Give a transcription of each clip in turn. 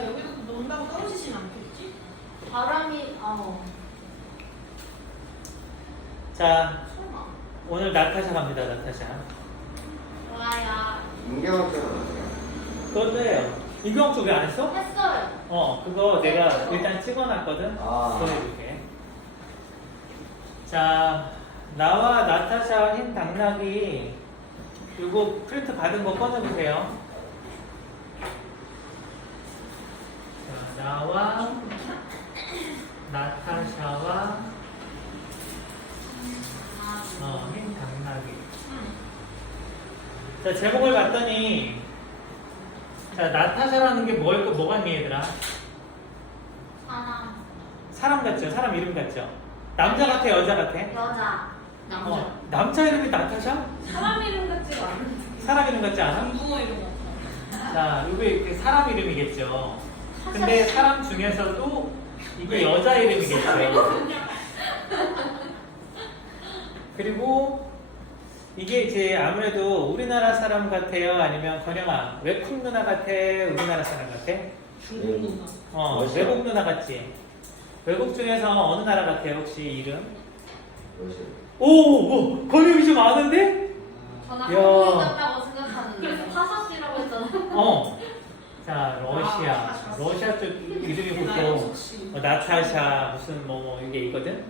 야 여기도 논다고 떨어지진 않겠지? 바람이 어. 자, 설마. 오늘 나타샤 갑니다, 나타샤. 좋아요. 인경학교는 그것도 해요. 이경 쪽에 안 써? 했어요. 어, 그거 내가 일단 찍어놨거든. 아. 보내줄게. 자, 나와 나타샤 흰 당나귀 이거 프린트 받은 거 꺼내보세요. 자, 나와 나타샤와 어, 흰 당나귀. 자, 제목을 봤더니 자, 나타샤라는 게 뭐일 거 뭐가 있니 얘들아? 사람. 사람 같죠? 사람 이름 같죠? 남자 같아, 여자 같아? 여자. 어, 남자 이름이 나타샤? 사람 이름 같지가 않은데. 사람 이름 같지 않아? 장붕어 이름 같아. 자, 이게 이렇게 사람 이름이겠죠. 근데 사람 중에서도 이게 여자 이름이겠죠. 그리고 이게 이제 아무래도 우리나라 사람 같아요? 아니면 건영아, 외국 누나 같아? 우리나라 사람 같아? 중국 누나. 어. 외국 누나 같지? 외국 중에서 어느 나라 같아요, 혹시 이름? 러시아. 오, 뭐, 건영이 좀 아는데? 저는 야. 한국인 같다고 생각하는데. 그래서 파사씨라고 했잖아. 어. 자, 러시아. 아, 러시아 쪽 이름이 나의 보통 적시. 뭐 나타샤 무슨 뭐, 뭐 이게 있거든?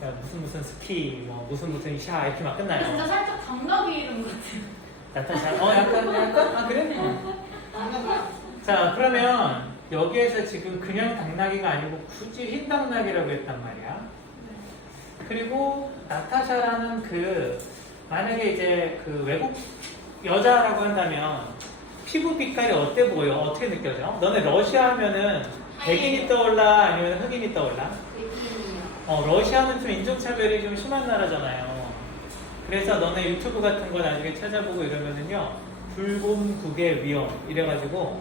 자, 무슨 무슨 스키, 뭐 무슨 무슨 샤 이렇게 막 진짜 끝나요. 살짝 당나귀 이름 같아. 나타샤. 어, 약간, 약간? 아, 그래? 어. 자, 그러면 여기에서 지금 그냥 당나귀가 아니고 굳이 흰 당나귀라고 했단 말이야. 그리고 나타샤라는 그 만약에 이제 그 외국 여자라고 한다면 피부 빛깔이 어때 보여? 어떻게 느껴져? 너네 러시아 하면은 백인이 떠올라 아니면 흑인이 떠올라? 백인이요. 어 러시아는 좀 인종차별이 좀 심한 나라잖아요. 그래서 너네 유튜브 같은 거 나중에 찾아보고 이러면은요 불곰국의 위험 이래가지고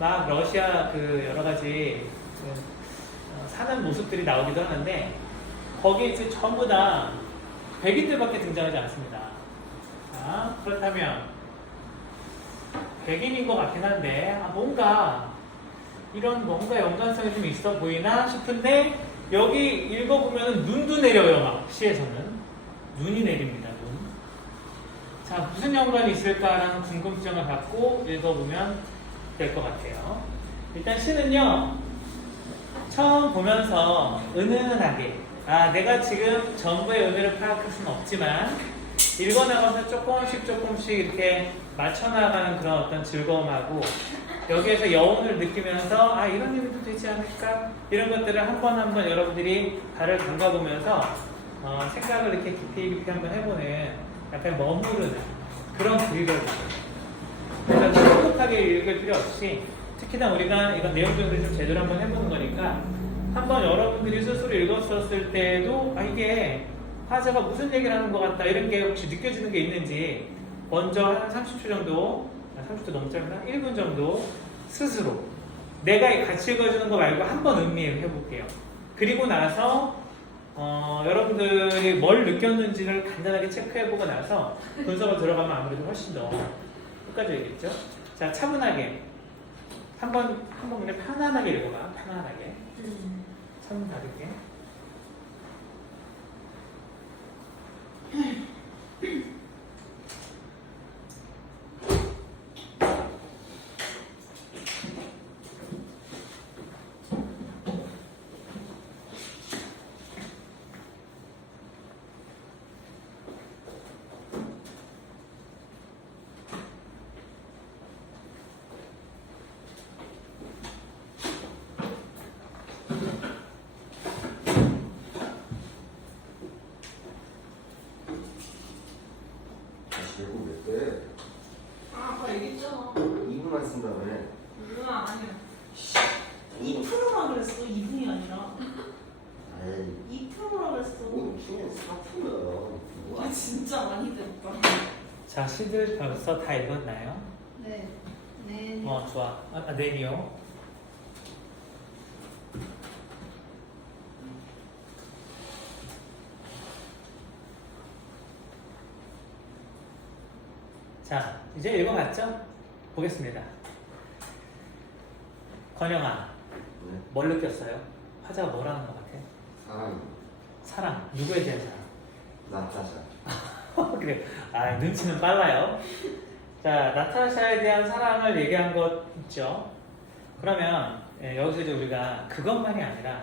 막 러시아 그 여러 가지 그, 어, 사는 모습들이 나오기도 하는데 거기에 이제 전부 다 백인들밖에 등장하지 않습니다. 자, 그렇다면 백인인 것 같긴 한데 아, 뭔가 이런 뭔가 연관성이 좀 있어 보이나 싶은데 여기 읽어보면 눈도 내려요 막 시에서는 눈이 내립니다 눈. 자 무슨 연관이 있을까라는 궁금증을 갖고 읽어보면 될 것 같아요. 일단 시는요 처음 보면서 은은하게 아 내가 지금 전부의 의미를 파악할 수는 없지만 읽어나가면서 조금씩 조금씩 이렇게 맞춰나가는 그런 어떤 즐거움하고 여기에서 여운을 느끼면서 아 이런 의미도 되지 않을까 이런 것들을 한 번 한 번 여러분들이 발을 담가보면서 어, 생각을 이렇게 깊이 깊이 한번 해보는 약간 머무르는 그런 글이거든요. 그래서 똑똑하게 읽을 필요 없이 특히나 우리가 이런 내용 정리를 좀 제대로 한번 해보는 거니까 한번 여러분들이 스스로 읽었었을 때도 아 이게 화자가 무슨 얘기를 하는 것 같다 이런 게 혹시 느껴지는 게 있는지 먼저 한 30초 정도 아, 30초 너무 짧나? 1분 정도 스스로 내가 같이 읽어주는 거 말고 한번 음미해 볼게요. 그리고 나서 어, 여러분들이 뭘 느꼈는지를 간단하게 체크해보고 나서 분석을 들어가면 아무래도 훨씬 더 효과적이겠죠? 자, 차분하게. 한 번, 한 번 그냥 편안하게 읽어봐. 편안하게. 차분 다르게. 唉。결국 몇 대? 아 아까 얘기했잖아. 2분만 쓴다며. 누나 아니야. 이분. 2%라 그랬어. 2분이 아니라. 에이. 2%라 그랬어. 오늘 키는 4%야. 아 진짜 많이 됐다. 자, 시들 벌써 다 읽었나요? 네. 네. 어, 좋아. 아, 아, 네요. 자, 이제 읽어봤죠? 보겠습니다. 권영아, 네. 뭘 느꼈어요? 화자가 뭐라는 것 같아? 사랑. 사랑. 누구에 대한 나타샤. 그래. 아, 눈치는 빨라요. 자, 나타샤에 대한 사랑을 얘기한 것 있죠. 그러면 예, 여기서 이제 우리가 그것만이 아니라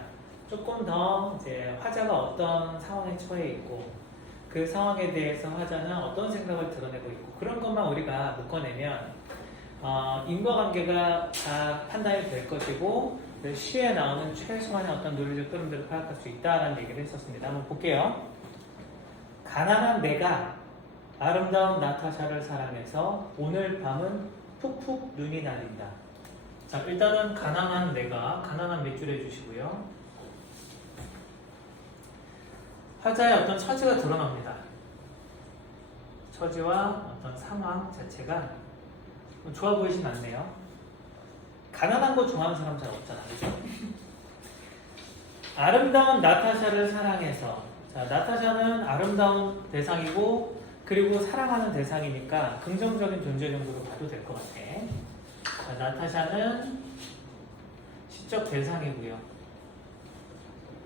조금 더 이제 화자가 어떤 상황에 처해 있고 그 상황에 대해서 화자는 어떤 생각을 드러내고 있고 그런 것만 우리가 묶어내면 어, 인과관계가 다 판단이 될 것이고 그 시에 나오는 최소한의 어떤 논리적 흐름들을 파악할 수 있다라는 얘기를 했었습니다. 한번 볼게요. 가난한 내가 아름다운 나타샤를 사랑해서 오늘 밤은 푹푹 눈이 날린다. 자, 일단은 가난한 내가 가난한 밑줄 해주시고요. 화자의 어떤 처지가 드러납니다. 처지와 어떤 상황 자체가 좋아 보이진 않네요. 가난한 거 좋아하는 사람 잘 없잖아, 그죠? 아름다운 나타샤를 사랑해서 자, 나타샤는 아름다운 대상이고 그리고 사랑하는 대상이니까 긍정적인 존재 정도로 봐도 될 것 같아. 자, 나타샤는 시적 대상이고요.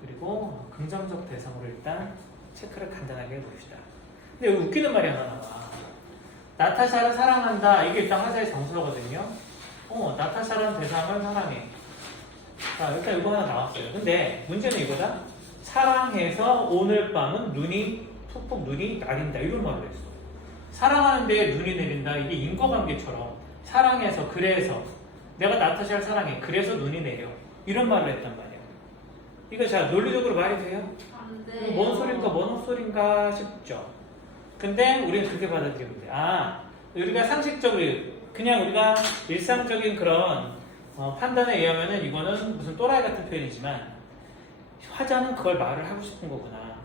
그리고 긍정적 대상으로 일단 체크를 간단하게 해봅시다. 근데 여기 웃기는 말이 하나 나와. 나타샤를 사랑한다. 이게 일단 화자의 정서거든요. 어, 나타샤라는 대상을 사랑해. 자, 일단 이거 하나 나왔어요. 근데 문제는 이거다. 사랑해서 오늘 밤은 눈이 푹푹 눈이 나린다. 이런 말을 했어. 사랑하는데 눈이 내린다. 이게 인과관계처럼 사랑해서 그래서 내가 나타샤를 사랑해. 그래서 눈이 내려. 이런 말을 했단 말이야. 이거 자 논리적으로 말이 돼요? 안 돼. 뭔 소린가 뭔 헛소린가 싶죠. 근데 우리는 그렇게 받아들이면 돼. 아, 우리가 상식적으로 그냥 우리가 일상적인 그런 어, 판단에 의하면은 이거는 무슨 또라이 같은 표현이지만 화자는 그걸 말을 하고 싶은 거구나.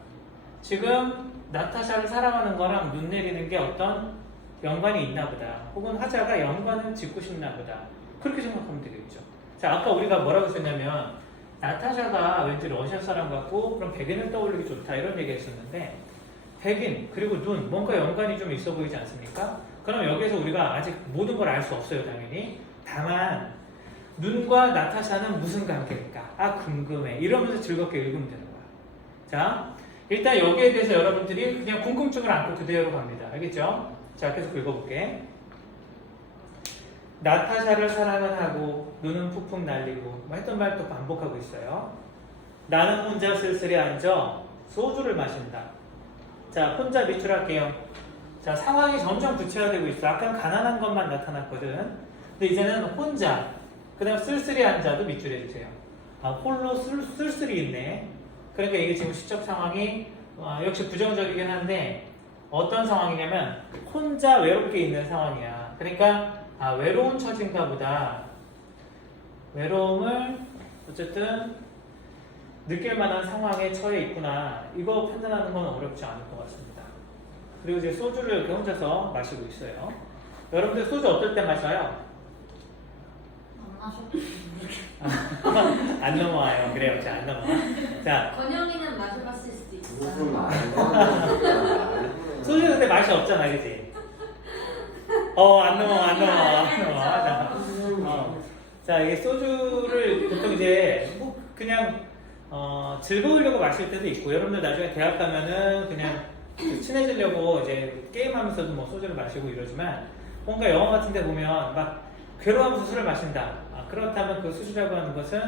지금 나타샤를 사랑하는 거랑 눈 내리는 게 어떤 연관이 있나 보다. 혹은 화자가 연관을 짓고 싶나 보다. 그렇게 생각하면 되겠죠. 자, 아까 우리가 뭐라고 했었냐면 나타샤가 왠지 러시아 사람 같고 그럼 백인을 떠올리기 좋다 이런 얘기 했었는데 백인 그리고 눈 뭔가 연관이 좀 있어 보이지 않습니까? 그럼 여기에서 우리가 아직 모든 걸 알 수 없어요 당연히 다만 눈과 나타샤는 무슨 관계일까? 아 궁금해 이러면서 즐겁게 읽으면 되는 거야 자 일단 여기에 대해서 여러분들이 그냥 궁금증을 안고 그대로 갑니다 알겠죠? 자 계속 읽어볼게 나타샤를 사랑은 하고 눈은 푹푹 날리고 뭐 했던 말 또 반복하고 있어요. 나는 혼자 쓸쓸히 앉아 소주를 마신다. 자, 혼자 밑줄할게요. 자, 상황이 점점 구체화되고 있어. 아까 가난한 것만 나타났거든. 근데 이제는 혼자, 그 다음 쓸쓸히 앉아도 밑줄해주세요. 아, 홀로 쓸, 쓸쓸히 있네. 그러니까 이게 지금 시적 상황이 아, 역시 부정적이긴 한데 어떤 상황이냐면 혼자 외롭게 있는 상황이야. 그러니까 아, 외로운 처진가 보다. 외로움을 어쨌든 느낄 만한 상황에 처해 있구나. 이거 판단하는 건 어렵지 않을 것 같습니다. 그리고 이제 소주를 이렇게 혼자서 마시고 있어요. 여러분들 소주 어떨 때 마셔요? 안 마셔. 안 넘어와요. 그래요. 자, 안 넘어와. 자, 건영이는 마셔봤을 수도 있어. 소주 근데 맛이 없잖아, 그지? 어, 안 넘어와, 안 넘어와, 안 넘어와. 자, 어. 자, 이게 소주를 보통 이제 뭐 그냥 어, 즐거우려고 마실 때도 있고, 여러분들 나중에 대학 가면은 그냥 그 친해지려고 이제 게임하면서도 뭐 소주를 마시고 이러지만 뭔가 영화 같은 데 보면 막 괴로워하면서 술을 마신다. 아, 그렇다면 그 술이라고 하는 것은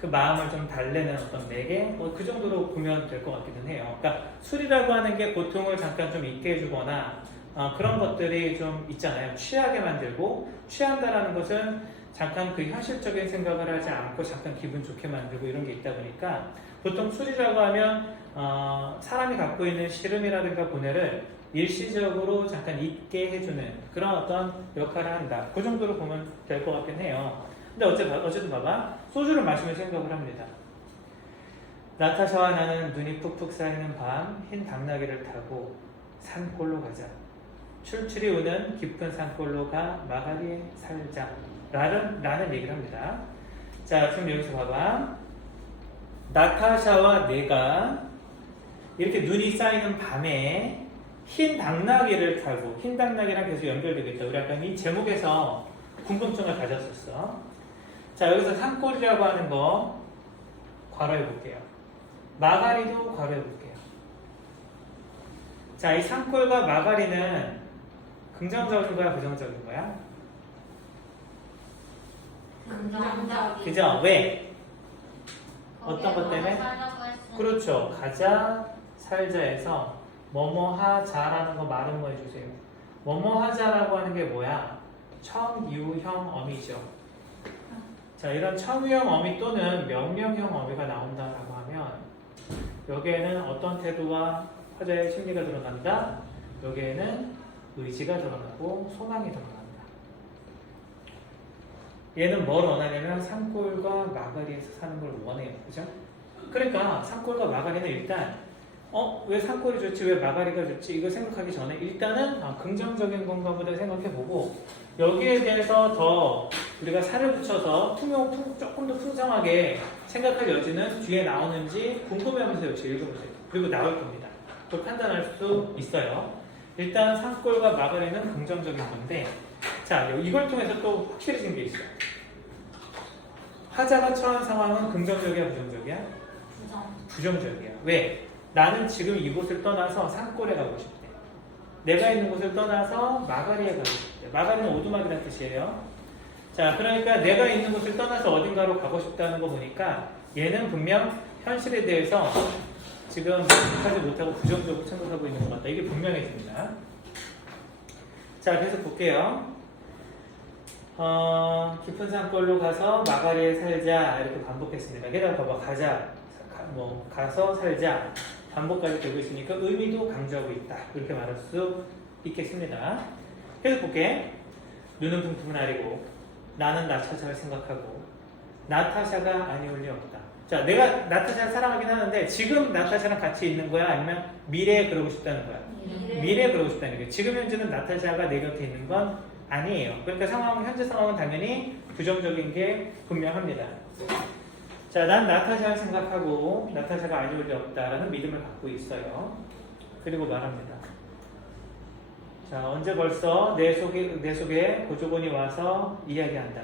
그 마음을 좀 달래는 어떤 매개? 뭐 그 정도로 보면 될 것 같기는 해요. 그러니까 술이라고 하는 게 고통을 잠깐 좀 잊게 해주거나 어, 그런 것들이 좀 있잖아요. 취하게 만들고 취한다라는 것은 잠깐 그 현실적인 생각을 하지 않고 잠깐 기분 좋게 만들고 이런 게 있다 보니까 보통 술이라고 하면 어, 사람이 갖고 있는 시름이라든가 고뇌를 일시적으로 잠깐 잊게 해주는 그런 어떤 역할을 한다. 그 정도로 보면 될 것 같긴 해요. 근데 어째, 어쨌든 봐봐. 소주를 마시면 생각을 합니다. 나타샤와 나는 눈이 푹푹 쌓이는 밤 흰 당나귀를 타고 산골로 가자. 출출이 우는 깊은 산골로 가 마가리에 살자. 라는, 라는 얘기를 합니다. 자, 지금 여기서 봐봐. 나타샤와 내가 이렇게 눈이 쌓이는 밤에 흰 당나귀를 타고 흰 당나귀랑 계속 연결되겠다. 우리 아까 이 제목에서 궁금증을 가졌었어. 자, 여기서 산골이라고 하는 거 괄호해 볼게요. 마가리도 괄호해 볼게요. 자, 이 산골과 마가리는 긍정적인 거야, 부정적인 거야? 긍정적인. 그죠? 왜? 어떤 것 때문에? 그렇죠. 가자, 살자에서 뭐뭐 하자라는 거 말은 뭐 해주세요. 뭐뭐 하자라고 하는 게 뭐야? 첨유형 어미죠. 자, 이런 첨유형 어미 또는 명령형 어미가 나온다라고 하면 여기에는 어떤 태도와 화자의 심리가 들어간다. 여기에는 의지가 들어가고 소망이 들어간다. 얘는 뭘 원하냐면 산골과 마가리에서 사는 걸 원해요. 그죠? 그러니까 산골과 마가리는 일단 어? 왜 산골이 좋지? 왜 마가리가 좋지? 이거 생각하기 전에 일단은 아, 긍정적인 건가 보다 생각해보고 여기에 대해서 더 우리가 살을 붙여서 투명, 풍- 조금 더 풍성하게 생각할 여지는 뒤에 나오는지 궁금해하면서 역시 읽어보세요. 그리고 나올 겁니다. 또 판단할 수 있어요. 일단 산골과 마가리는 긍정적인 건데 자 이걸 통해서 또 확실해진 게 있어요. 하자가 처한 상황은 긍정적이야 부정적이야? 부정. 부정 적이야. 왜? 나는 지금 이곳을 떠나서 산골에 가고 싶대. 내가 있는 곳을 떠나서 마가리에 가고 싶대. 마가리는 오두막이라는 뜻이에요. 자, 그러니까 내가 있는 곳을 떠나서 어딘가로 가고 싶다는 거 보니까 얘는 분명 현실에 대해서 지금 하지 못하고 부정적으로 생각하고 있는 것 같다. 이게 분명해집니다. 자, 계속 볼게요. 어, 깊은 산골로 가서 마가리에 살자 이렇게 반복했습니다. 게다가 봐봐 가자 가, 뭐 가서 살자 반복까지 되고 있으니까 의미도 강조하고 있다 이렇게 말할 수 있겠습니다. 계속 볼게. 눈은 붕붕 아리고 나는 나타샤를 생각하고 나타샤가 아니올 리 없다. 자, 내가 나타샤를 사랑하긴 하는데 지금 나타샤랑 같이 있는 거야? 아니면 미래에 그러고 싶다는 거야? 미래. 미래에 그러고 싶다는 거예요. 지금 현재는 나타샤가 내 곁에 있는 건 아니에요. 그러니까 상황, 현재 상황은 당연히 부정적인 게 분명합니다. 자, 난 나타샤를 생각하고 나타샤가 아니올 리 없다라는 믿음을 갖고 있어요. 그리고 말합니다. 자, 언제 벌써 내 속에, 내 속에 고조본이 와서 이야기한다.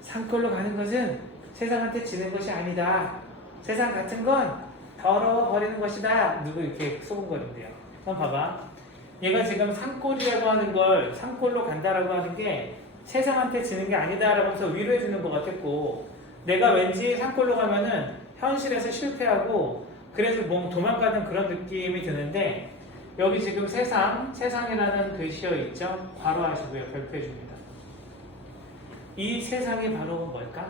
산골로 가는 것은 세상한테 지는 것이 아니다. 세상 같은 건 더러워 버리는 것이다. 누구 이렇게 소금거린대요. 한번 봐봐. 얘가 지금 산골이라고 하는 걸 산골로 간다라고 하는 게 세상한테 지는 게 아니다라고 하면서 위로해 주는 것 같았고 내가 왠지 산골로 가면은 현실에서 실패하고 그래서 뭐 도망가는 그런 느낌이 드는데 여기 지금 세상, 세상이라는 글씨어 있죠? 괄호 하시고요. 별표해 줍니다. 이 세상이 바로 뭘까?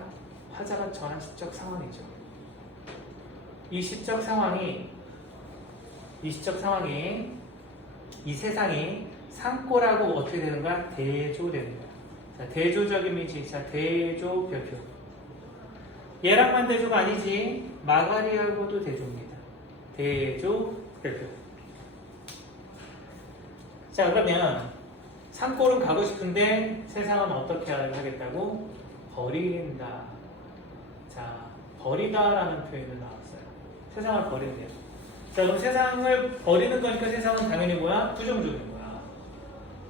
화자가 전한 시적 상황이죠. 이 시적 상황이 이 시적 상황이 이 세상이 산골하고 어떻게 되는 거야? 대조되는 거야. 자, 대조적 이미지. 자, 대조 별표. 얘랑만 대조가 아니지. 마가리하고도 대조입니다. 대조 별표. 자, 그러면 산골은 가고 싶은데 세상은 어떻게 하겠다고? 버린다. 자, 버리다라는 표현이 나왔어요. 세상을 버린대요. 자, 그럼 세상을 버리는 거니까 세상은 당연히 뭐야? 부정적인 거야.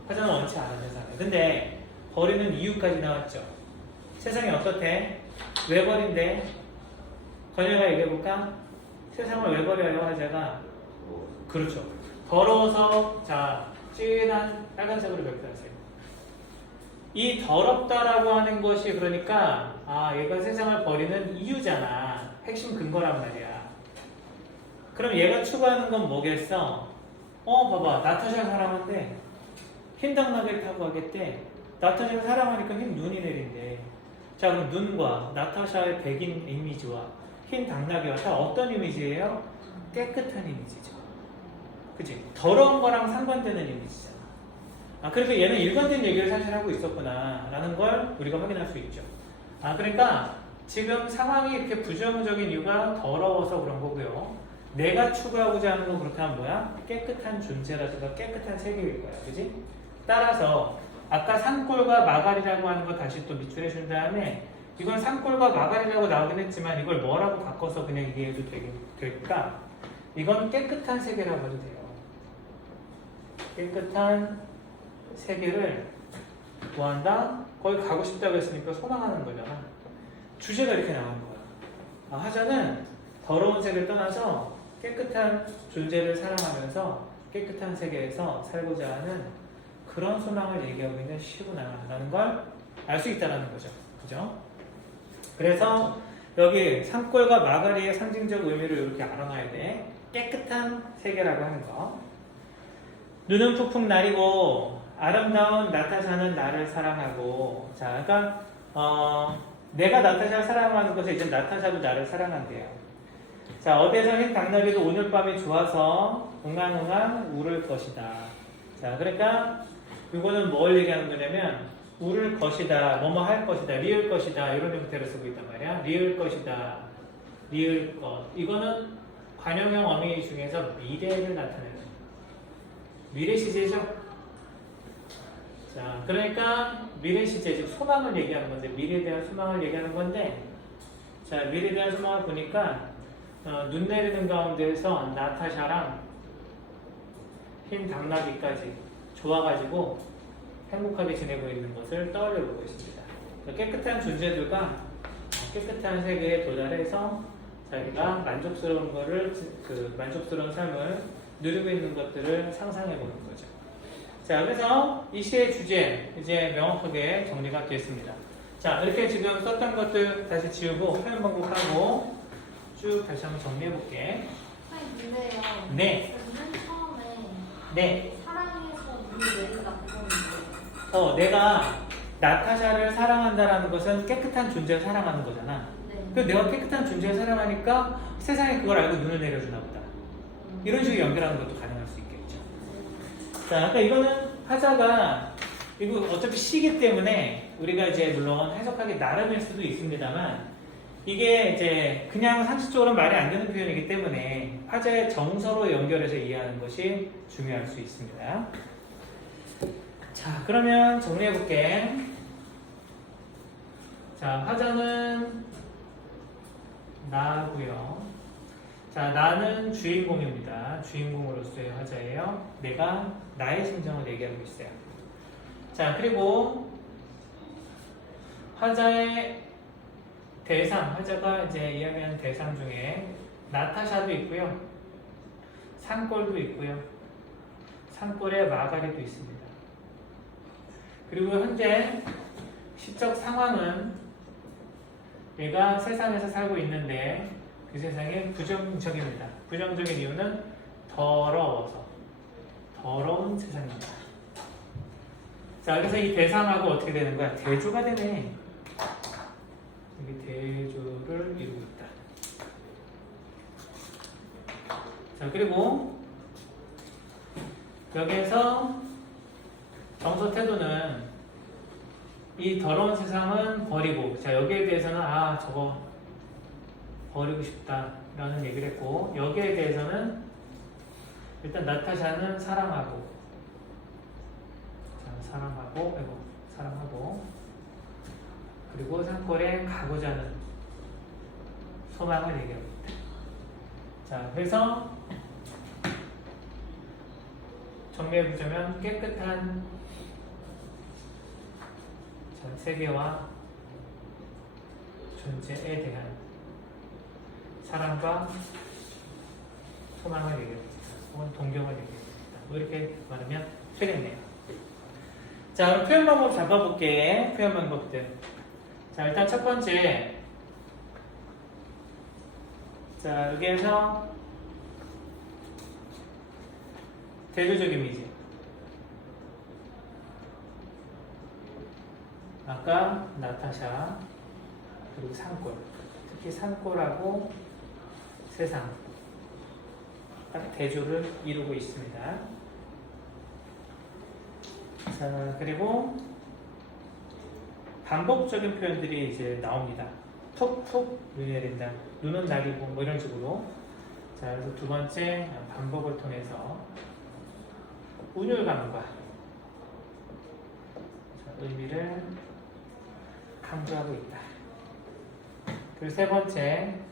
화자는 원치 않은 세상에. 근데 버리는 이유까지 나왔죠. 세상이 어떻대? 왜 버린대? 건영이가 얘기해볼까? 세상을 왜 버려요, 화자가? 그렇죠. 더러워서, 자, 진한 빨간색으로 별표하세요. 이 더럽다라고 하는 것이 그러니까, 아, 얘가 세상을 버리는 이유잖아. 핵심 근거란 말이야. 그럼 얘가 추구하는 건 뭐겠어? 어, 봐봐. 나타샤 사랑한데 흰 당나귀를 타고 가겠대. 나타샤를 사랑하니까 흰 눈이 내린대. 자, 그럼 눈과 나타샤의 백인 이미지와 흰 당나귀와 다 어떤 이미지예요? 깨끗한 이미지죠. 그치? 더러운 거랑 상반되는 이미지잖 아. 아, 그러니까 얘는 일관된 얘기를 사실 하고 있었구나. 라는 걸 우리가 확인할 수 있죠. 아, 그러니까 지금 상황이 이렇게 부정적인 이유가 더러워서 그런 거고요. 내가 추구하고자 하는 건 그렇게 하면 뭐야? 깨끗한 존재라든가 깨끗한 세계일 거야. 그지? 따라서 아까 산골과 마가리라고 하는 거 다시 또 밑줄해 준 다음에 이건 산골과 마가리라고 나오긴 했지만 이걸 뭐라고 바꿔서 그냥 얘기해도 되긴 될까? 이건 깨끗한 세계라고 해도 돼요. 깨끗한 세계를 구한다, 거기 가고 싶다고 했으니까 소망하는 거잖아. 주제가 이렇게 나온 거야. 아, 화자는 더러운 색을 떠나서 깨끗한 존재를 사랑하면서 깨끗한 세계에서 살고자 하는 그런 소망을 얘기하고 있는 시구나라는 걸 알 수 있다는 거죠. 그죠? 그래서 여기 산골과 마가리의 상징적 의미를 이렇게 알아놔야 돼. 깨끗한 세계라고 하는 거. 눈은 푹푹 나리고 아름다운 나타샤는 나를 사랑하고 자, 그러니까 어, 내가 나타샤를 사랑하는 것에 이제 나타샤도 나를 사랑한대요. 자, 어디에서 흰 당나귀도 오늘 밤이 좋아서 웅랑웅랑 울을 것이다. 자, 그러니까 이거는 뭘 얘기하는 거냐면 울을 것이다, 뭐뭐 할 것이다, 리을 것이다 이런 형태로 쓰고 있단 말이야. 리을 것이다, 리을 것. 이거는 관용형 어미 중에서 미래를 나타내는 미래 시제죠. 자, 그러니까 미래 시제 즉 소망을 얘기하는 건데 미래에 대한 소망을 얘기하는 건데 자 미래에 대한 소망을 보니까 어, 눈 내리는 가운데에서 나타샤랑 흰 당나귀까지 좋아가지고 행복하게 지내고 있는 것을 떠올려 보고 있습니다. 그러니까 깨끗한 존재들과 깨끗한 세계에 도달해서 자기가 만족스러운 거를 그 만족스러운 삶을 누리고 있는 것들을 상상해 보는 거죠. 자, 그래서 이 시의 주제 이제 명확하게 정리가 됐습니다. 자, 이렇게 지금 썼던 것들 다시 지우고 표현 반복하고 쭉 다시 한번 정리해 볼게. 선생님 근데요. 네. 맨 처음에 네. 사랑해서 눈이 내린다 그거는데. 어, 내가 나타샤를 사랑한다라는 것은 깨끗한 존재를 사랑하는 거잖아. 네. 그 내가 깨끗한 존재를 사랑하니까 세상에 그걸 알고 눈을 내려주나 보다. 이런 식으로 연결하는 것도 있겠죠. 자, 아까 이거는 화자가 이거 어차피 시기 때문에 우리가 이제 물론 해석하기 나름일 수도 있습니다만 이게 이제 그냥 상식적으로 말이 안 되는 표현이기 때문에 화자의 정서로 연결해서 이해하는 것이 중요할 수 있습니다. 자, 그러면 정리해 볼게. 자, 화자는 나고요. 자, 나는 주인공입니다. 주인공으로서의 화자예요. 내가 나의 심정을 얘기하고 있어요. 자, 그리고 화자의 대상, 화자가 이제 이야기하는 대상 중에 나타샤도 있고요. 산골도 있고요. 산골에 마가리도 있습니다. 그리고 현재 시적 상황은 얘가 세상에서 살고 있는데 그 세상이 부정적입니다. 부정적인 이유는 더러워서 더러운 세상입니다. 자, 그래서 이 대상하고 어떻게 되는 거야? 대조가 되네. 여기 대조를 이루고 있다. 자, 그리고 여기에서 정서 태도는 이 더러운 세상은 버리고 자 여기에 대해서는 아 저거 버리고 싶다라는 얘기를 했고 여기에 대해서는 일단 나타샤는 사랑하고 자 사랑하고 아이고 사랑하고 그리고 산골에 가고자 하는 소망을 얘기하고 있다. 자 그래서 정리해 보자면 깨끗한 전 세계와 존재에 대한 사랑과 소망을 얘기합니다. 혹은 동경을 얘기합니다. 뭐 이렇게 말하면 되겠네요. 자, 그럼 표현 방법 잡아볼게. 표현 방법들. 자, 일단 첫 번째. 자, 여기에서 대조적 이미지. 아까 나타샤 그리고 산골 특히 산골하고 세상 딱 대조를 이루고 있습니다. 자 그리고 반복적인 표현들이 이제 나옵니다. 톡톡 눈이 내린다. 눈은 날리고 뭐 이런 식으로. 자 그래서 두 번째 반복을 통해서 운율감과 자, 의미를 강조하고 있다. 그리고 세 번째,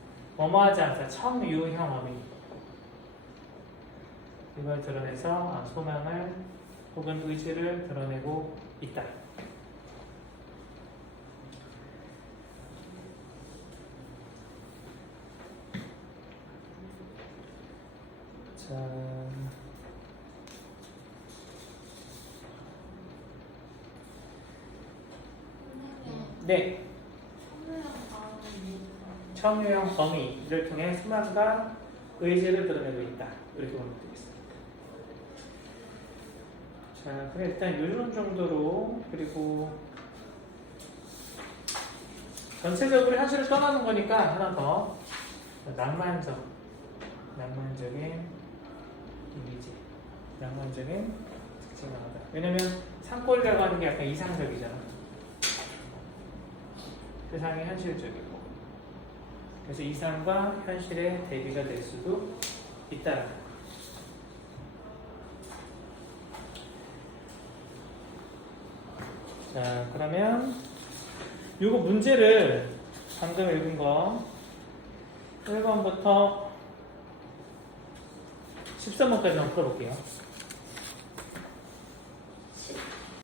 뭐뭐하지 않다. 청유형 어미. 이걸 드러내서 소망을 혹은 의지를 드러내고 있다. 짠. 네. 청유형 범위를 통해 수만과 의지를 드러내고 있다. 이렇게 보면 되겠습니다. 자, 그래 일단 이런 정도로 그리고 전체적으로 현실을 떠나는 거니까 하나 더 낭만적, 낭만적인 이미지, 낭만적인 특징을 하다. 왜냐면 산골이라고 하는 게 약간 이상적이잖아. 세상이 현실적이고. 그래서 이상과 현실의 대비가 될 수도 있다는 거. 자, 그러면 이거 문제를 방금 읽은 거 1번부터 13번까지 한번 풀어볼게요.